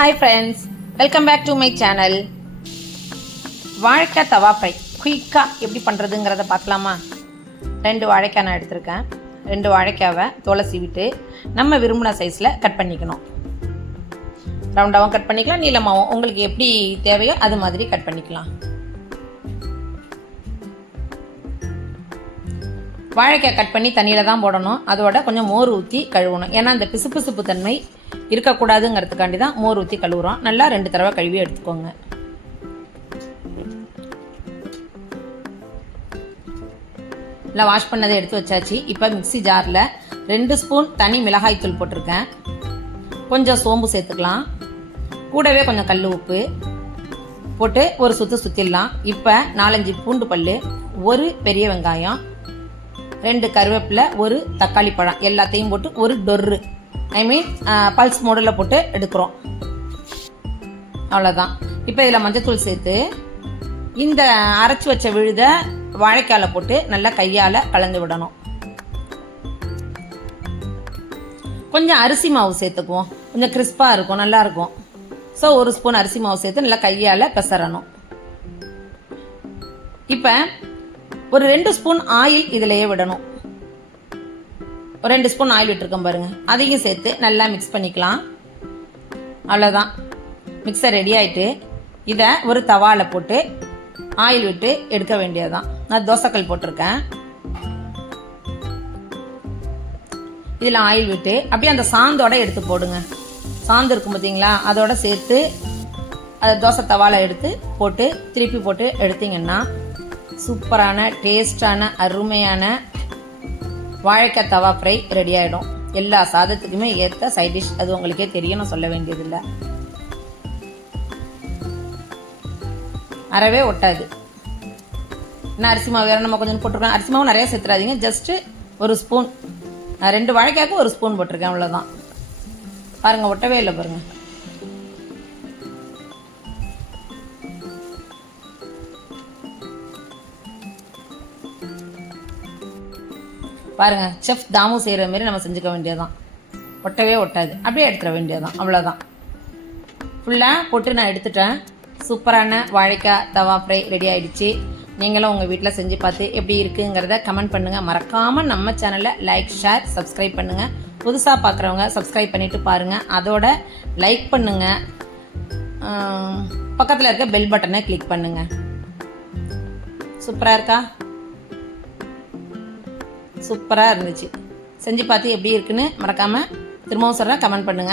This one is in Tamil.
Hi friends, welcome back to my channel. வாழைக்காய் தவா ஃப்ரை குயிக்காக எப்படி பண்ணுறதுங்கிறத பார்க்கலாமா? 2 வாழைக்காய் நான் எடுத்திருக்கேன். 2 வாழைக்காவை தோலை சீவிட்டு நம்ம விரும்பின சைஸில் கட் பண்ணிக்கணும். ரவுண்டாகவும் கட் பண்ணிக்கலாம், நீளமாகவும் உங்களுக்கு எப்படி தேவையோ அது மாதிரி கட் பண்ணிக்கலாம். வாழைக்காய் கட் பண்ணி தண்ணியில் தான் போடணும். அதோட கொஞ்சம் மோர் ஊற்றி கழுவணும். ஏன்னா அந்த பிசுபிசுப்பு தன்மை இருக்கக்கூடாதுங்கிறதுக்காண்டி தான் மோர் ஊற்றி கழுவுறோம். நல்லா 2 தடவை கழுவி எடுத்துக்கோங்க. நல்லா வாஷ் பண்ணதை எடுத்து வச்சாச்சு. இப்போ மிக்ஸி ஜாரில் 2 ஸ்பூன் தனி மிளகாய்த்தூள் போட்டிருக்கேன். கொஞ்சம் சோம்பு சேர்த்துக்கலாம். கூடவே கொஞ்சம் கல் உப்பு போட்டு ஒரு சுற்றிடலாம். இப்போ 4-5 பூண்டு பல், 1 பெரிய வெங்காயம், 2 கருவேப்பிலை, 1 தக்காளி பழம் எல்லாத்தையும் போட்டு ஒரு டொர்ரு பல்ஸ் மோடில் போட்டு எடுக்கிறோம். அவ்வளோதான். இப்போ இதில் மஞ்சத்தூள் சேர்த்து இந்த அரைச்சி வச்ச விழுத வாழைக்காயில் போட்டு நல்லா கையால் கலந்து விடணும். கொஞ்சம் அரிசி மாவு சேர்த்துக்குவோம், கொஞ்சம் கிறிஸ்பாக இருக்கும், நல்லாயிருக்கும். ஸோ 1 ஸ்பூன் அரிசி மாவு சேர்த்து நல்லா கையால் பெசறணும். இப்போ ஒரு 2 ஸ்பூன் ஆயில் இதிலேயே விடணும். ஒரு 2 ஸ்பூன் ஆயில் விட்டுருக்கோம் பாருங்கள். அதையும் சேர்த்து நல்லா மிக்ஸ் பண்ணிக்கலாம். அவ்வளோதான், மிக்சர் ரெடி ஆகிட்டு இதை ஒரு தவாவில் போட்டு ஆயில் விட்டு எடுக்க வேண்டியதுதான். நான் தோசைக்கல் போட்டிருக்கேன். இதில் ஆயில் விட்டு அப்படியே அந்த சாந்தோட எடுத்து போடுங்க. சாந்து இருக்கும் பார்த்தீங்களா, அதோட சேர்த்து அதை தோசை தவாவில் எடுத்து போட்டு திருப்பி போட்டு எடுத்தீங்கன்னா சூப்பரான டேஸ்டான அருமையான வாழைக்காய் தவா ஃப்ரை ரெடி ஆகிடும். எல்லா சாதத்துக்குமே ஏற்ற சைட் டிஷ். அது உங்களுக்கே தெரியும், நான் சொல்ல வேண்டியதில்லை. அறவே ஒட்டாது. இன்னும் அரிசி மாவு வேறு நம்ம கொஞ்சம் போட்டிருக்கோம். அரிசி மாவு நிறைய சேர்த்துறாதீங்க, ஜஸ்ட்டு 1 ஸ்பூன். நான் 2 வாழைக்காய்க்கு 1 ஸ்பூன் போட்டிருக்கேன், அவ்வளோதான். பாருங்கள், ஒட்டவே இல்லை பாருங்கள். பாருங்க, செஃப் தாமு செய்கிற மாரி நம்ம செஞ்சுக்க வேண்டியதுதான். ஒட்டவே ஒட்டாது, அப்படியே எடுத்துட வேண்டியதுதான், அவ்வளோதான். ஃபுல்லாக போட்டு நான் எடுத்துட்டேன். சூப்பரான வாழைக்காய் தவா ஃப்ரை ரெடி ஆகிடுச்சு. நீங்களும் உங்கள் வீட்டில் செஞ்சு பார்த்து எப்படி இருக்குங்கிறத கமெண்ட் பண்ணுங்கள். மறக்காமல் நம்ம சேனலை லைக், ஷேர், சப்ஸ்கிரைப் பண்ணுங்கள். புதுசாக பார்க்குறவங்க சப்ஸ்கிரைப் பண்ணிவிட்டு பாருங்கள். அதோட லைக் பண்ணுங்கள். பக்கத்தில் இருக்க பெல் பட்டனை கிளிக் பண்ணுங்கள். சூப்பராக இருக்கா? சூப்பராக இருந்துச்சு. செஞ்சு பார்த்து எப்படி இருக்குன்னு மறக்காமல் திரும்பவும் சொல்கிறேன், கமெண்ட் பண்ணுங்கள்.